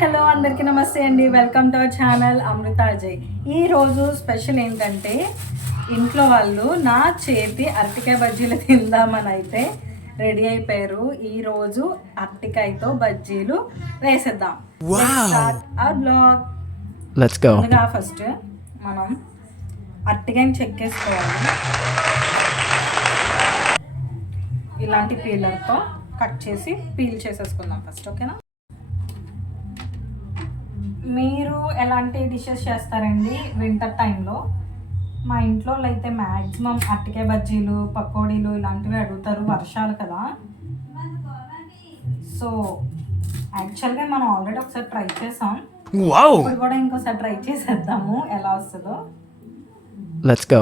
Hello అందరికీ నమస్తే అండి. వెల్కమ్ టు అవర్ ఛానల్ అమృత అజయ్. ఈరోజు స్పెషల్ ఏంటంటే ఇంట్లో వాళ్ళు నా చేతి అరటికాయ బజ్జీలు తిందామని అయితే రెడీ అయిపోయారు. ఈరోజు అరటికాయతో బజ్జీలు వేసేద్దాం. Blog let's go. ముందుగా ఫస్ట్ మనం అరటికాయని చెక్కేసుకోవాలి. ఇలాంటి పీలర్తో కట్ చేసి పీల్ చేసేసుకుందాం ఫస్ట్. ఓకేనా? మీరు ఎలాంటి డిషెస్ చేస్తారండి వింటర్ టైంలో? మా ఇంట్లో అయితే మ్యాక్సిమం అరటికాయ బజ్జీలు, పకోడీలు ఇలాంటివి అడుగుతారు. వర్షాలు కదా. సో యాక్చువల్గా మనం ఆల్రెడీ ఒకసారి ట్రై చేసాం. ఇప్పుడు కూడా ఇంకోసారి ట్రై చేసేద్దాము ఎలా వస్తుందో. Let's go.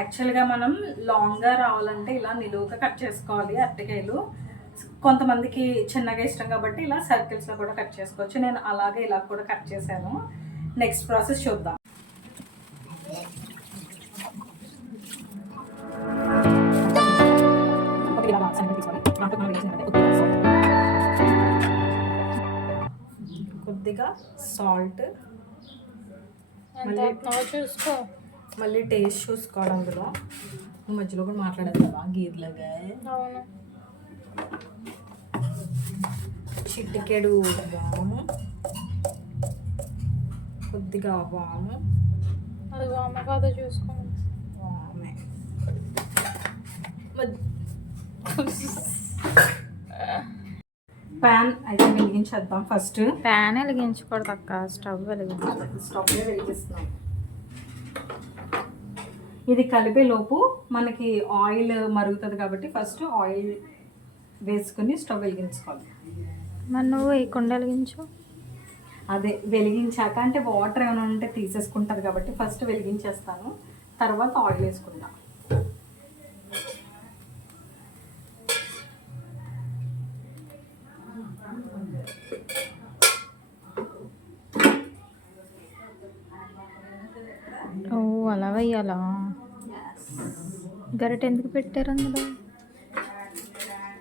యాక్చువల్గా మనం లాంగ్గా రావాలంటే ఇలా నిలువుగా కట్ చేసుకోవాలి అరటికాయలు. కొంతమందికి చిన్నగా ఇష్టం కాబట్టి ఇలా సర్కిల్స్లో కూడా కట్ చేసుకోవచ్చు. నేను అలాగే ఇలా కూడా కట్ చేశాను. నెక్స్ట్ ప్రాసెస్ చూద్దాం. కొద్దిగా సాల్ట్, చూసుకో, మళ్ళీ టేస్ట్ చూసుకోవడం. అందులో మధ్యలో కూడా మాట్లాడదు కదా గీర్లాగా. చిటికెడు వాము, కొద్దిగా వాము. అది వామ కాదో చూసుకో. వామే. ప్యాన్ అయితే వెలిగించేద్దాం. ఫస్ట్ ప్యాన్ వెలిగించకూడదు అక్క, స్టవ్ వెలిగిస్తున్నాం. ఇది కలిపే లోపు మనకి ఆయిల్ మరుగుతుంది కాబట్టి ఫస్ట్ ఆయిల్ వేసుకుని స్టవ్ వెలిగించుకోవాలి. మరి నువ్వు ఈ కుండ వెలిగించు. అదే వెలిగించాక అంటే వాటర్ ఏమైనా ఉంటే తీసేసుకుంటుంది కాబట్టి ఫస్ట్ వెలిగించేస్తాను, తర్వాత ఆయిల్ వేసుకుంటా. ఓ అలా వెయ్యాలా? గరిటె ఎందుకు పెట్టారు అందులో?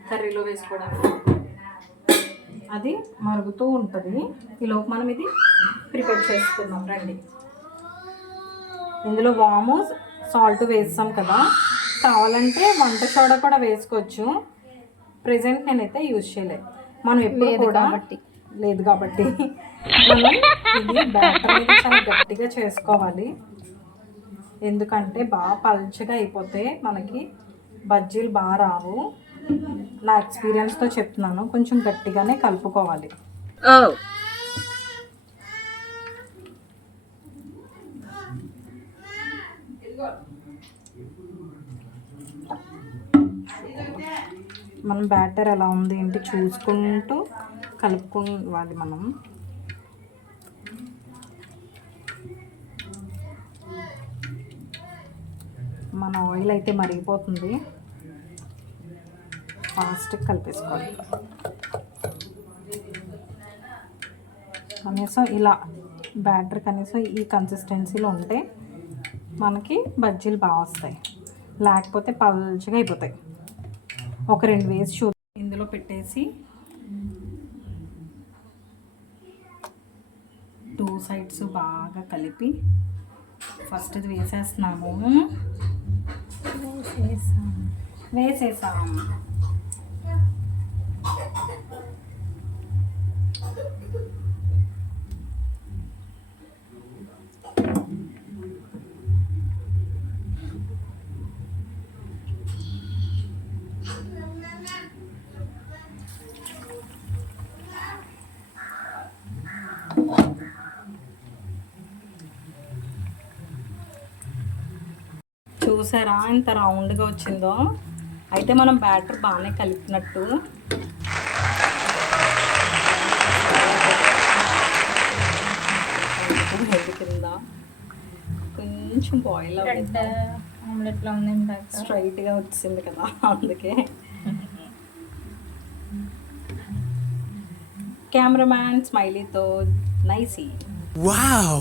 కర్రీలో వేసుకోవడానికి. అది మరుగుతూ ఉంటుంది. ఈలోపు మనం ఇది ప్రిపేర్ చేసుకుందాం రండి. ఇందులో వాము, సాల్ట్ వేస్తాం కదా. కావాలంటే వంట సోడా కూడా వేసుకోవచ్చు. ప్రెజెంట్ నేనైతే యూజ్ చేయలేదు. మనం ఎప్పుడు కూడా లేదు కాబట్టి మనం ఇది బ్యాటర్ అనేది చాలా గట్టిగా చేసుకోవాలి. ఎందుకంటే బాగా పల్చగా అయిపోతే మనకి బజ్జీలు బాగా రావు. నా ఎక్స్పీరియన్స్తో చెప్తున్నాను. కొంచెం గట్టిగానే కలుపుకోవాలి. మనం బ్యాటర్ ఎలా ఉంది ఏంటి చూసుకుంటూ కలుపుకోవాలి. మనం మన ఆయిల్ అయితే మరిగిపోతుంది. ఫాస్ట్గా కలిపేసుకోవాలి. కనీసం ఇలా బ్యాటర్ కనీసం ఈ కన్సిస్టెన్సీలో ఉంటే మనకి బజ్జీలు బాగా వస్తాయి. లేకపోతే పల్చగా అయిపోతాయి. ఒక 2 వేసి ఇందులో పెట్టేసి 2 సైడ్స్ బాగా కలిపి ఫస్ట్ ఇది వేసేస్తున్నాము. వేసేసాం. చూసారా ఎంత రౌండ్గా వచ్చిందో. అయితే మనం బ్యాటర్ బాగానే కలిపినట్టు. హెడ్ కింద కొంచెం బాయిల్ బ్రెడ్ ఆమ్లెట్లో ఉంది ఇందాక. స్ట్రైట్గా వచ్చింది కదా, అందుకే. కెమెరామ్యాన్ స్మైలీతో నైసీ. Wow!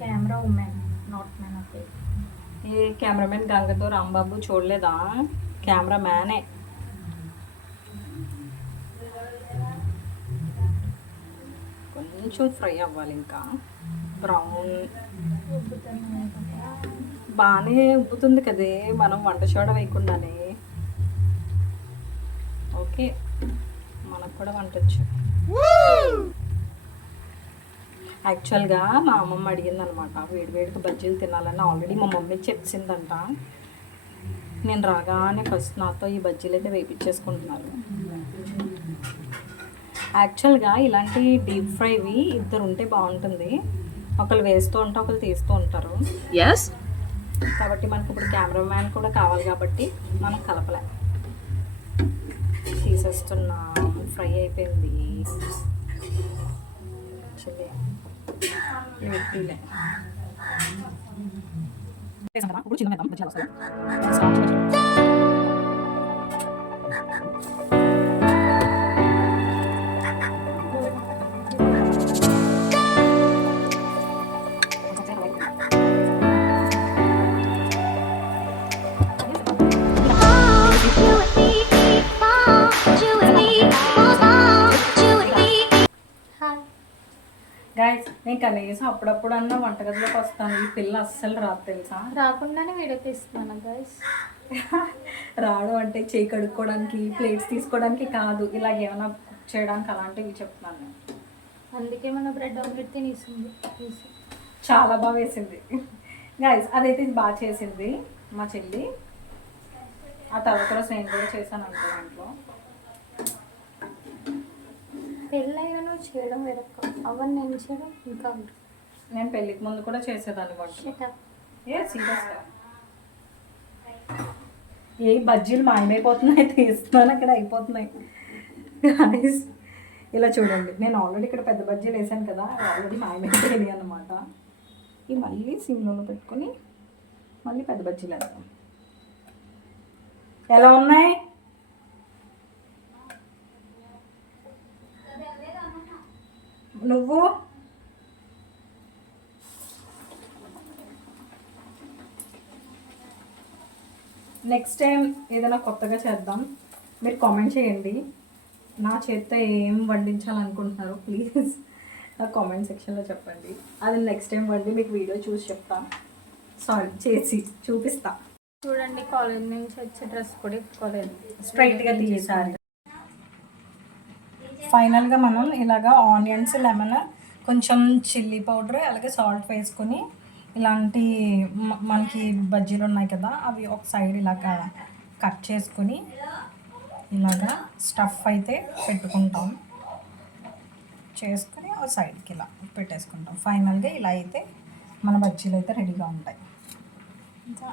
Camera women not man. Okay. ఏ కెమెరామెన్ గంగతో రాంబాబు చూడలేదా? కెమెరామ్యానే. కొంచెం ఫ్రై అవ్వాలి, ఇంకా బ్రౌన్. బాగానే ఉబ్బుతుంది కదే మనం వంట సోడా వేయకుండానే. ఓకే, మనకు కూడా వంటొచ్చు. యాక్చువల్గా మా అమ్మమ్మ అడిగింది అనమాట, వేడివేడికి బజ్జీలు తినాలని. ఆల్రెడీ మా మమ్మీ చెప్పిందంట. నేను రాగానే ఫస్ట్ నాతో ఈ బజ్జీలు అయితే వేయించేసుకుంటున్నారు. యాక్చువల్గా ఇలాంటి డీప్ ఫ్రైవి ఇద్దరు ఉంటే బాగుంటుంది. ఒకళ్ళు వేస్తూ ఉంటా, ఒకళ్ళు తీస్తూ ఉంటారు. కాబట్టి మనకు ఇప్పుడు కెమెరామ్యాన్ కూడా కావాలి కాబట్టి మనం కలపలే. తీసేస్తున్నా. ఫ్రై అయిపోయింది. చిల్లీ ఇప్పుడు చిన్న గైస్, నేను కనీసం అప్పుడప్పుడన్నా వంటగదిలోకి వస్తాను. ఈ పిల్ల అస్సలు రాదు తెలుసా. రాకుండానే వీడియో తీస్తున్నాను గైస్. రావడం అంటే చేయి కడుక్కోవడానికి, ప్లేట్స్ తీసుకోవడానికి కాదు, ఇలాగ ఏమైనా కుక్ చేయడానికి అలాంటివి చెప్తున్నాను నేను. అందుకే మన బ్రెడ్ ఆమ్లెట్ తినేసింది. చాలా బాగా వేసింది గైస్. అదైతే బాగా చేసింది మా చెల్లి. ఆ తర్వాత రోజు నేను కూడా చేశాను అనుకో ఇంట్లో. పెళ్ళైనా నువ్వు చేయడం వేరొక్క అవన్నీ నేను చేయడం ఇంకా. నేను పెళ్ళికి ముందు కూడా చేసేదాన్ని వంట. ఏ సీరియస్గా ఏ బజ్జీలు మాయమైపోతున్నాయి, తీస్తున్నాను అక్కడ అయిపోతున్నాయి. గైస్ ఇలా చూడండి, నేను ఆల్రెడీ ఇక్కడ పెద్ద బజ్జీలు వేసాను కదా, ఆల్రెడీ మాయమైపోయినాయి అన్నమాట. ఇవి మళ్ళీ సిమ్లో పెట్టుకొని మళ్ళీ పెద్ద బజ్జీలు వేస్తాం. ఎలా ఉన్నాయి? నువ్వు నెక్స్ట్ టైం ఏదైనా కొత్తగా చేద్దాం. మీరు కామెంట్ చేయండి. నా చేత్తో ఏం వండించాలనుకుంటున్నారు ప్లీజ్ నా కామెంట్ సెక్షన్లో చెప్పండి. అది నెక్స్ట్ టైం వండి మీకు వీడియో చూసి చెప్తాను. సారీ, చేసి చూపిస్తా. చూడండి, కాలేజ్ నుంచి వచ్చే డ్రెస్ కూడా ఎత్తుకోలేదు, స్ట్రైట్గా తీసేసారి. ఫైనల్గా మనం ఇలాగా ఆనియన్స్, లెమన్, కొంచెం చిల్లీ పౌడర్, అలాగే సాల్ట్ వేసుకొని ఇలాంటి మనకి బజ్జీలు ఉన్నాయి కదా, అవి ఒక సైడ్ ఇలాగా కట్ చేసుకొని ఇలాగా స్టఫ్ అయితే పెట్టుకుంటాం. చేసుకొని ఒక సైడ్కి ఇలా పెట్టేసుకుంటాం. ఫైనల్గా ఇలా అయితే మన బజ్జీలు అయితే రెడీగా ఉంటాయి. ఇంకా